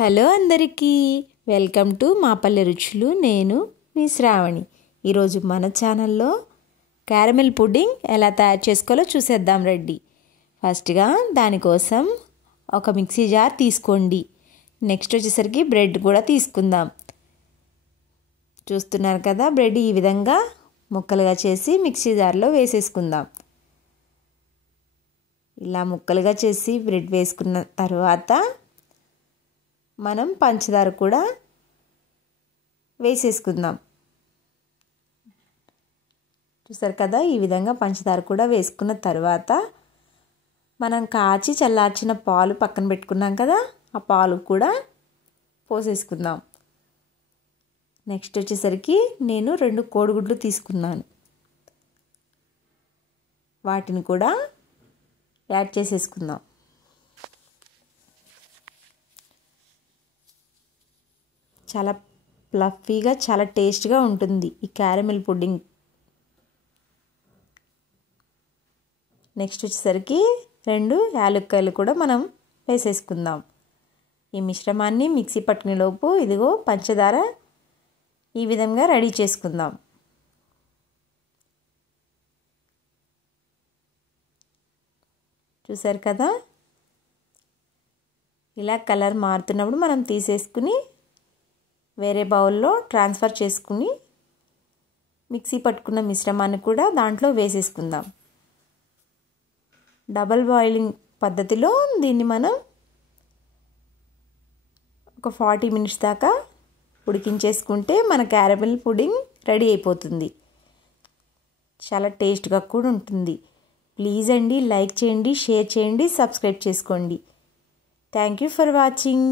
Hello అందరికీ welcome to మా పల్లె రుచులు. నేను మీ శ్రావణి. ఈరోజు మన ఛానల్లో క్యారమెల్ పుడ్డింగ్ ఎలా తయారు చేసుకోవాలో చూసేద్దాం రండి. ఫస్ట్గా దానికోసం ఒక మిక్సీ జార్ తీసుకోండి. నెక్స్ట్ వచ్చేసరికి బ్రెడ్ కూడా తీసుకుందాం. చూస్తున్నారు కదా, బ్రెడ్ ఈ విధంగా ముక్కలుగా చేసి మిక్సీ జార్లో వేసేసుకుందాం. ఇలా ముక్కలుగా చేసి బ్రెడ్ వేసుకున్న తర్వాత మనం పంచదార కూడా వేసేసుకుందాం. చూసారు కదా, ఈ విధంగా పంచదార కూడా వేసుకున్న తర్వాత మనం కాచి చల్లార్చిన పాలు పక్కన పెట్టుకున్నాం కదా, ఆ పాలు కూడా పోసేసుకుందాం. నెక్స్ట్ వచ్చేసరికి నేను 2 కోడిగుడ్లు తీసుకున్నాను. వాటిని కూడా యాడ్ చేసేసుకుందాం. చాలా ఫ్లఫీగా చాలా టేస్ట్గా ఉంటుంది ఈ క్యారమెల్ పుడ్డింగ్. నెక్స్ట్ వచ్చేసరికి 2 యాలక్కాయలు కూడా మనం వేసేసుకుందాం. ఈ మిశ్రమాన్ని మిక్సీ పట్టుకునేలోపు ఇదిగో పంచదార ఈ విధంగా రెడీ చేసుకుందాం. చూసారు కదా, ఇలా కలర్ మారుతున్నప్పుడు మనం తీసేసుకుని వేరే బౌల్లో ట్రాన్స్ఫర్ చేసుకుని మిక్సీ పట్టుకున్న మిశ్రమాన్ని కూడా దాంట్లో వేసేసుకుందాం. డబల్ బాయిలింగ్ పద్ధతిలో దీన్ని మనం ఒక 40 మినిట్స్ దాకా ఉడికించేసుకుంటే మన క్యారమెల్ పుడ్డింగ్ రెడీ అయిపోతుంది. చాలా టేస్ట్గా కూడా ఉంటుంది. ప్లీజ్ అండి, లైక్ చేయండి, షేర్ చేయండి, సబ్స్క్రైబ్ చేసుకోండి. Thank you for watching.